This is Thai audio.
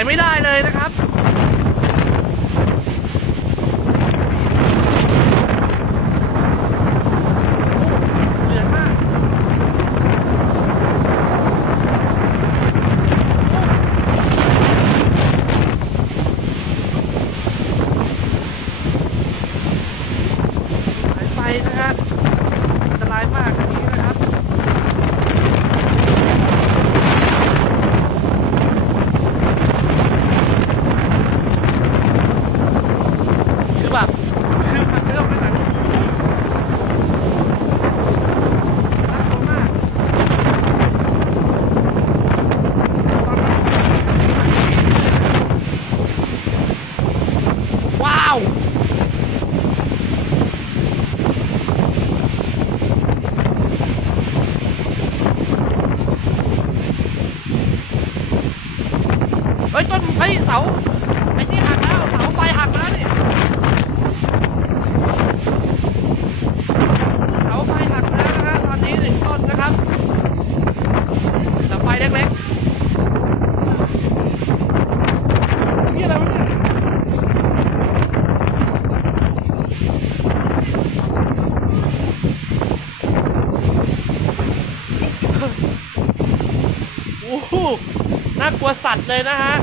นไม่ได้เลยนะครับเดือดมากสายไฟนะฮะอันตรายมากอันนี้นะครับคือแบบมันเรื่องขนาดนี้น่ากลัวมากว้าวเฮ้ยต้นเฮ้ยเสาไอ้นี่หักแล้วเสาไฟหักแล้วนี่เสาไฟหักแล้วนะฮะตอนนี้หนึ่งต้นนะครับแต่ไฟเล็กๆนี่อะไรวะเนี่ยโอ้โหน่ากลัวสัตว์เลยนะฮะ